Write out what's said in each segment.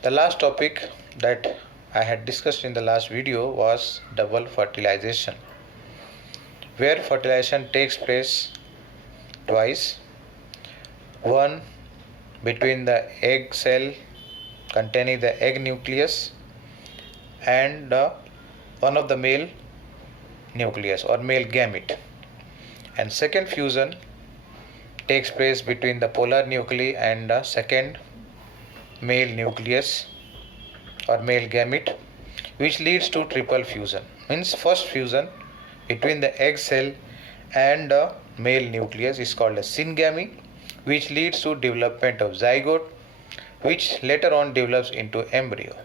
The last topic that I had discussed in the last video was double fertilization, where fertilization takes place twice. One between the egg cell containing the egg nucleus and one of the male nucleus or male gamete, and second fusion takes place between the polar nuclei and the second male nucleus or male gamete, which leads to triple fusion. Means first fusion between the egg cell and the male nucleus is called a syngamy, which leads to development of zygote, which later on develops into embryo.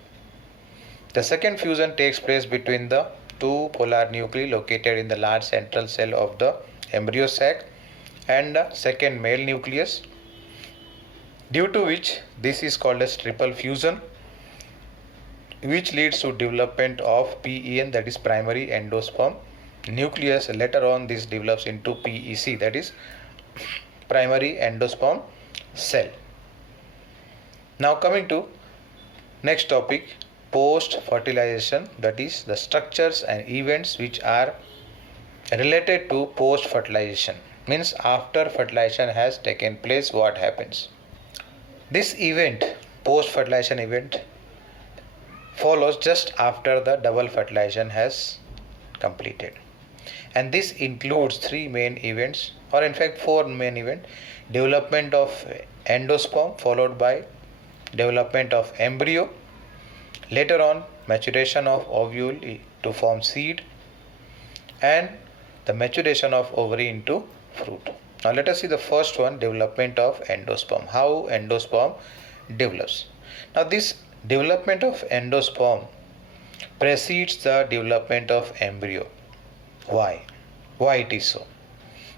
The second fusion takes place between the two polar nuclei located in the large central cell of the embryo sac and the second male nucleus, due to which this is called as triple fusion, which leads to development of PEN, that is primary endosperm nucleus. Later on this develops into PEC, that is primary endosperm cell. Now coming to next topic, post fertilization, that is the structures and events which are related to post fertilization, means after fertilization has taken place, what happens. This event, post fertilization event, follows just after the double fertilization has completed, and this includes three main events, or in fact four main events: development of endosperm, followed by development of embryo, later on maturation of ovule to form seed, and the maturation of ovary into fruit. Now let us see the first one, development of endosperm, how endosperm develops. Now this development of endosperm precedes the development of embryo. Why it is so?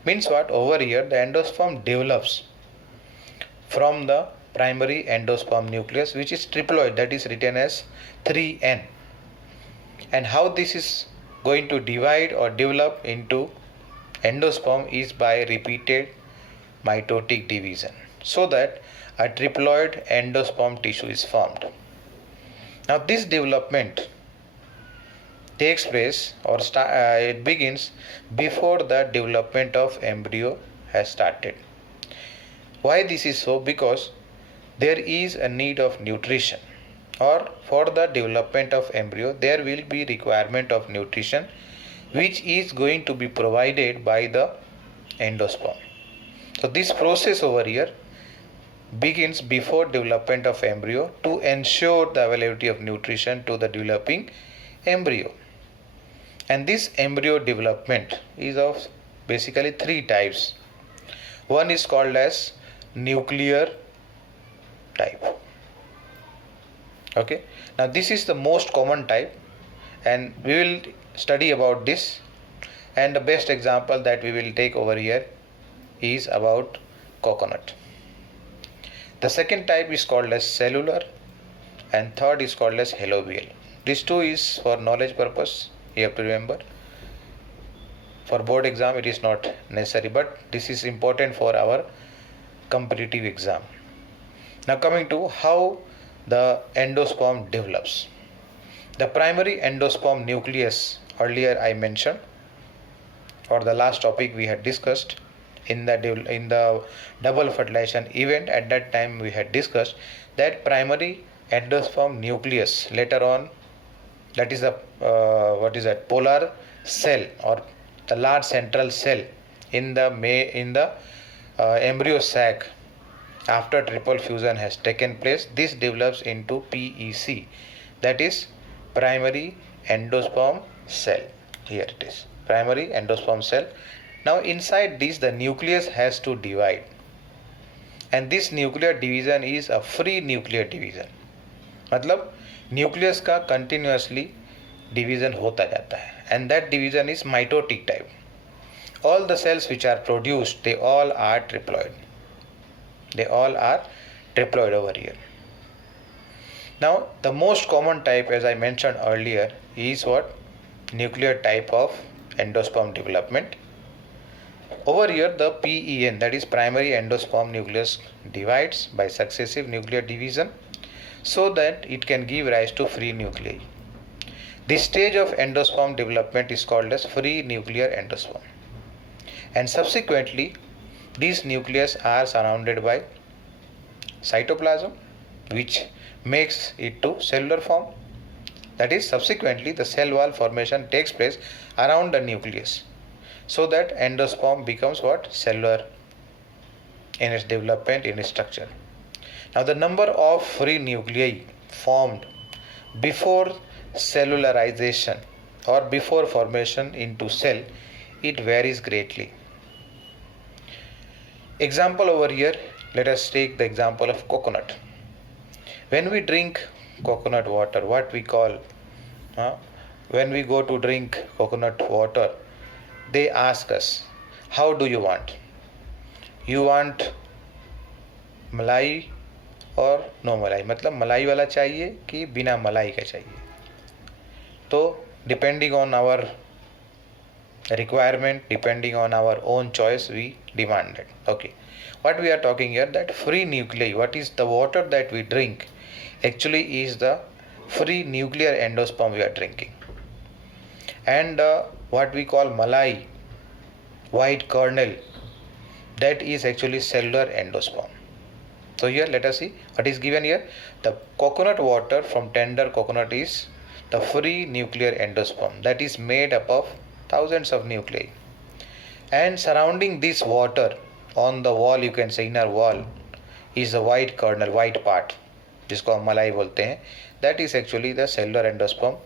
Means what? Over here the endosperm develops from the primary endosperm nucleus, which is triploid, that is written as 3N. And how this is going to divide or develop into endosperm is by repeated mitotic division, so that a triploid endosperm tissue is formed. Now this development takes place or it begins before the development of embryo has started. Why this is so? Because there is a need of nutrition, or for the development of embryo there will be requirement of nutrition, which is going to be provided by the endosperm. So this process over here begins before development of embryo to ensure the availability of nutrition to the developing embryo. And this embryo development is of basically three types. One is called as nuclear type. Okay, now this is the most common type, and we will study about this, and the best example that we will take over here is about coconut. The second type is called as cellular, and third is called as halobial. These two is for knowledge purpose, you have to remember. For board exam it is not necessary, but this is important for our competitive exam. Now coming to how the endosperm develops. The primary endosperm nucleus, earlier I mentioned, or the last topic we had discussed in the double fertilization event. At that time we had discussed that primary endosperm nucleus, later on, that is the polar cell or the large central cell in the embryo sac. After triple fusion has taken place, this develops into PEC, that is primary endosperm cell. Here it is, primary endosperm cell. Now inside this the nucleus has to divide, and this nuclear division is a free nuclear division. मतलब nucleus का continuously division होता जाता है, and that division is mitotic type. All the cells which are produced, they all are triploid. They all are triploid over here. Now the most common type, as I mentioned earlier, is what? Nuclear type of endosperm development. Over here the PEN, that is primary endosperm nucleus, divides by successive nuclear division. so that it can give rise to free nuclei. This stage of endosperm development is called as free nuclear endosperm. And subsequently, these nucleus are surrounded by cytoplasm, which makes it to cellular form. That is, subsequently the cell wall formation takes place around the nucleus, so that endosperm becomes what? Cellular in its development, in its structure. Now the number of free nuclei formed before cellularization or before formation into cell, it varies greatly. Example over here, let us take the example of coconut. When we drink coconut water, what we call, when we go to drink coconut water, they ask us, how do you want? You want मलाई और no मलाई, मतलब मलाई वाला चाहिए कि बिना मलाई का चाहिए. तो depending on our requirement, depending on our own choice, we demand it. Okay, what we are talking here, that free nuclei, what is the water that we drink, actually is the free nuclear endosperm we are drinking. And what we call malai, white kernel, that is actually cellular endosperm. So here let us see what is given here. The coconut water from tender coconut is the free nuclear endosperm, that is made up of thousands of nuclei, and surrounding this water on the wall, you can say inner wall, is the white kernel, white part, जिसको हम मलाई बोलते हैं. That is actually the cellular endosperm,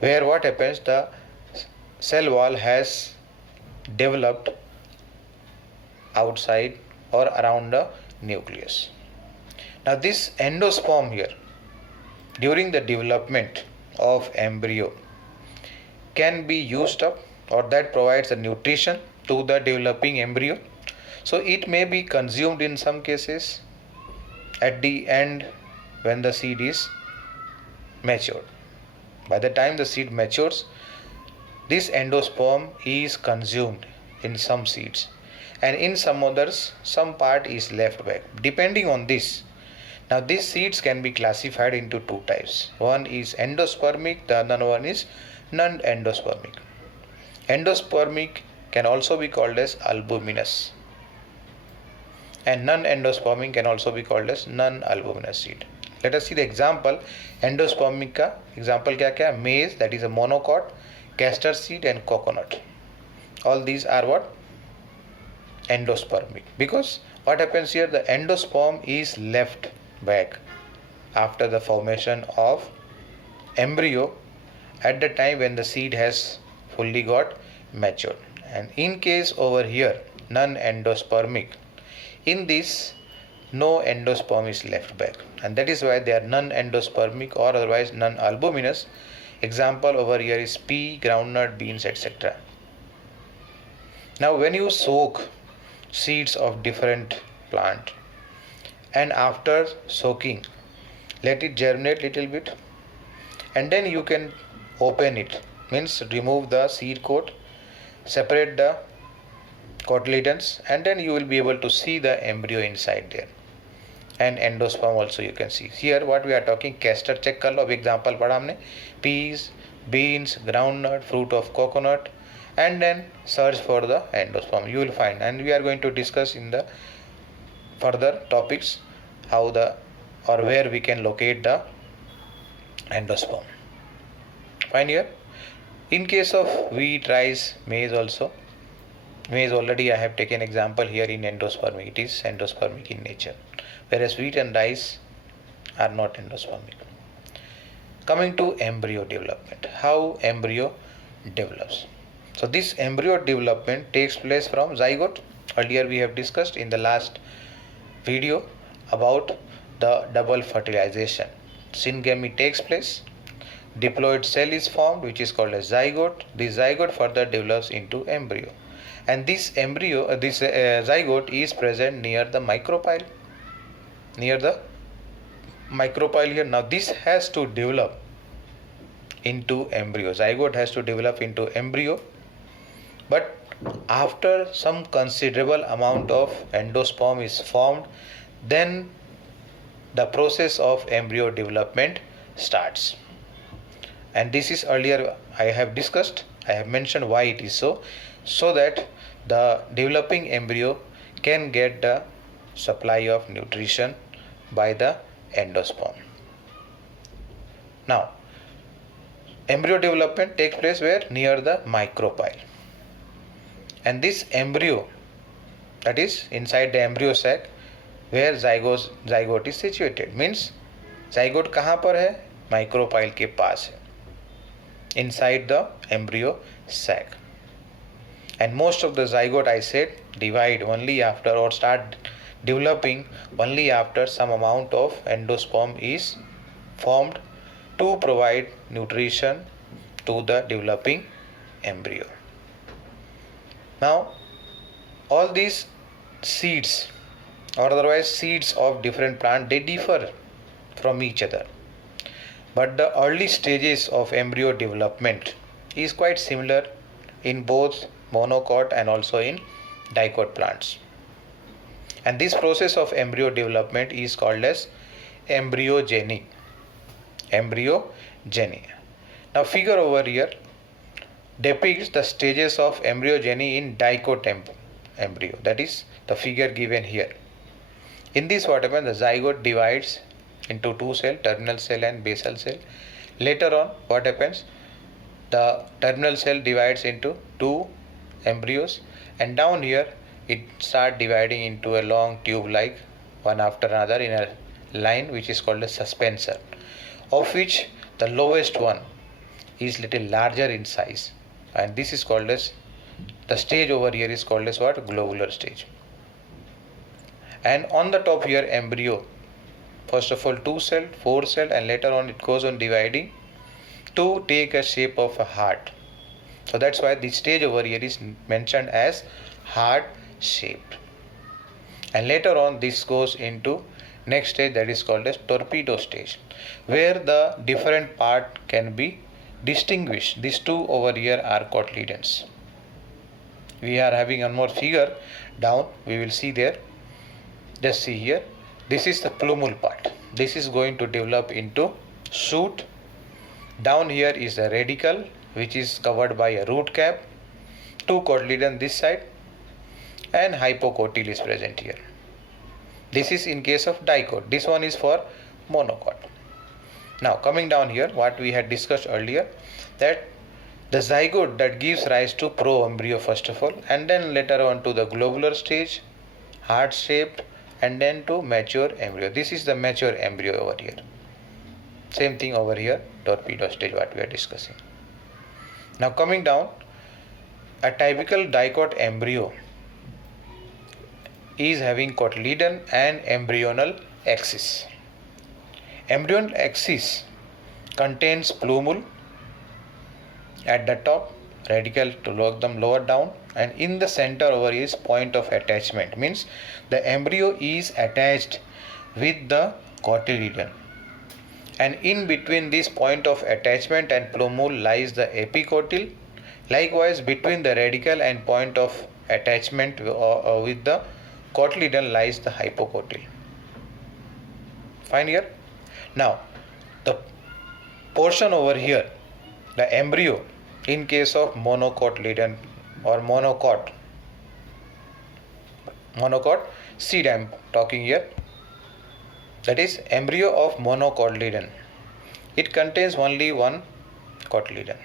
where what happens, the cell wall has developed outside or around the nucleus. Now this endosperm here, during the development of embryo, can be used up, or that provides the nutrition to the developing embryo. So it may be consumed in some cases at the end when the seed is matured. By the time the seed matures, this endosperm is consumed in some seeds, and in some others some part is left back, depending on this. Now these seeds can be classified into two types. One is endospermic, the other one is non-endospermic. Endospermic can also be called as albuminous, and non-endospermic can also be called as non-albuminous seed. Let us see the example. Endospermic का example क्या क्या? Maize, that is a monocot, castor seed and coconut. All these are what? Endospermic. Because what happens here, the endosperm is left back after the formation of embryo at the time when the seed has fully got matured. And in case over here, non-endospermic, in this no endosperm is left back, and that is why they are non-endospermic or otherwise non-albuminous. Example over here is pea, groundnut, beans, etc. Now when you soak seeds of different plant, and after soaking let it germinate little bit, and then you can open it, means remove the seed coat, separate the cotyledons, and then you will be able to see the embryo inside there, and endosperm also you can see. Here what we are talking, castor check कर लो, अब example पढ़ा हमने, peas, beans, groundnut, fruit of coconut, and then search for the endosperm, you will find. And we are going to discuss in the further topics how the or where we can locate the endosperm. Fine here. In case of wheat, rice, maize also. Maize already I have taken example here in endospermic. It is endospermic in nature. Whereas wheat and rice are not endospermic. Coming to embryo development. How embryo develops. So this embryo development takes place from zygote. Earlier we have discussed in the last video about the double fertilization. Syngamy takes place. Diploid cell is formed, which is called as zygote. This zygote further develops into embryo, and this embryo, zygote is present near the micropyle. Near the micropyle here. Now this has to develop into embryo. Zygote has to develop into embryo, but after some considerable amount of endosperm is formed, then the process of embryo development starts. And this is earlier I have discussed, I have mentioned why it is so that the developing embryo can get the supply of nutrition by the endosperm. Now, embryo development takes place where? Near the micropyle. And this embryo, that is inside the embryo sac, where zygote is situated, means zygote कहाँ पर है? Micropyle के पास है, inside the embryo sac. And most of the zygote, I said, divide only after or start developing only after some amount of endosperm is formed to provide nutrition to the developing embryo. Now, all these seeds or otherwise seeds of different plant, they differ from each other. But the early stages of embryo development is quite similar in both monocot and also in dicot plants. And this process of embryo development is called as embryogeny. Embryogeny. Now figure over here depicts the stages of embryogeny in dicot embryo. That is the figure given here. In this what happens, the zygote divides into two cells, terminal cell and basal cell. Later on what happens, the terminal cell divides into two embryos, and down here it start dividing into a long tube like one after another in a line which is called a suspensor, of which the lowest one is little larger in size, and this is called as, the stage over here is called as what? Globular stage. And on the top here embryo, first of all 2 cell, 4 cell, and later on it goes on dividing to take a shape of a heart. So that's why this stage over here is mentioned as heart shaped. And later on this goes into next stage, that is called as torpedo stage, where the different part can be distinguished. These two over here are cotyledons. We are having one more figure down, we will see there. Just see here, this is the plumule part. This is going to develop into shoot. Down here is a radicle which is covered by a root cap, two cotyledon this side, and hypocotyl is present here. This is in case of dicot. This one is for monocot. Now coming down here, what we had discussed earlier, that the zygote that gives rise to pro-embryo first of all, and then later on to the globular stage, heart shaped, and then to mature embryo. This is the mature embryo over here. Same thing over here, torpedo stage what we are discussing. Now coming down, a typical dicot embryo is having cotyledon and embryonal axis. Embryonal axis contains plumule at the top, radical to lock them lower down, and in the center over here is point of attachment, means the embryo is attached with the cotyledon, and in between this point of attachment and plumule lies the epicotyl. Likewise between the radical and point of attachment with the cotyledon lies the hypocotyl. Fine here. Now the portion over here, the embryo in case of monocotyledon or monocot seed I am talking here, that is embryo of monocotyledon. It contains only one cotyledon,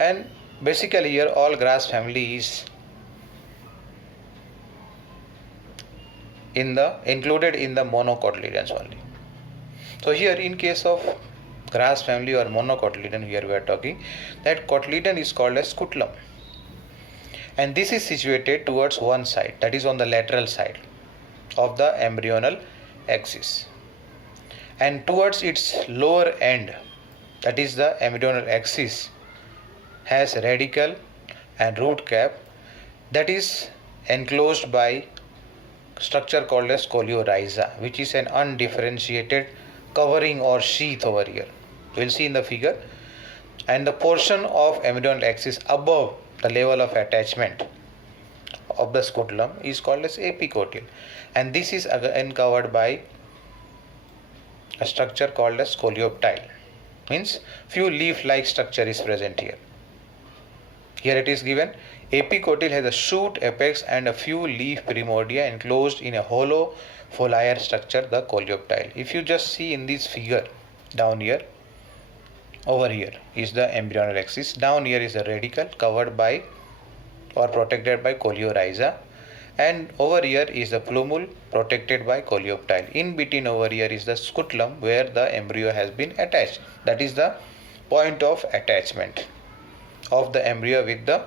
and basically here all grass family is included in the monocotyledons only. So here in case of grass family or monocotyledon, here we are talking that cotyledon is called as scutellum, and this is situated towards one side, that is on the lateral side of the embryonal axis, and towards its lower end, that is the embryonal axis, has radical and root cap that is enclosed by structure called as scolioryza, which is an undifferentiated covering or sheath over here. We will see in the figure. And the portion of embryonal axis above the level of attachment of the scutellum is called as epicotyl, and this is again covered by a structure called as coleoptile. Means few leaf-like structure is present here. Here it is given, epicotyl has a shoot apex and a few leaf primordia enclosed in a hollow foliar structure, the coleoptile. If you just see in this figure, down here, over here is the embryonal axis, down here is the radicle covered by or protected by coleorhiza, and over here is the plumule protected by coleoptile. In between over here is the scutellum where the embryo has been attached. That is the point of attachment of the embryo with the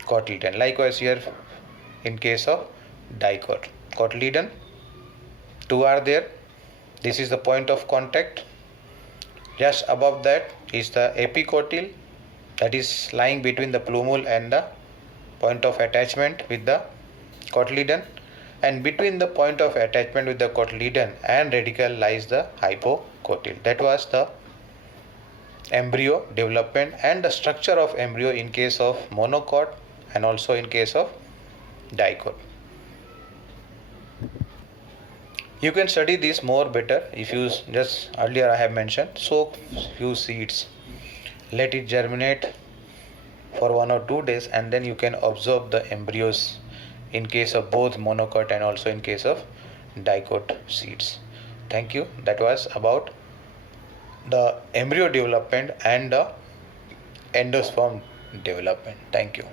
cotyledon. Likewise here in case of dicot, cotyledon, two are there. This is the point of contact. Just above that is the epicotyl, that is lying between the plumule and the point of attachment with the cotyledon, and between the point of attachment with the cotyledon and radicle lies the hypocotyl. That was the embryo development and the structure of embryo in case of monocot and also in case of dicot. You can study this more better if you just earlier I have mentioned, soak few seeds, let it germinate for 1 or 2 days, and then you can observe the embryos in case of both monocot and also in case of dicot seeds. Thank you. That was about the embryo development and the endosperm development. Thank you.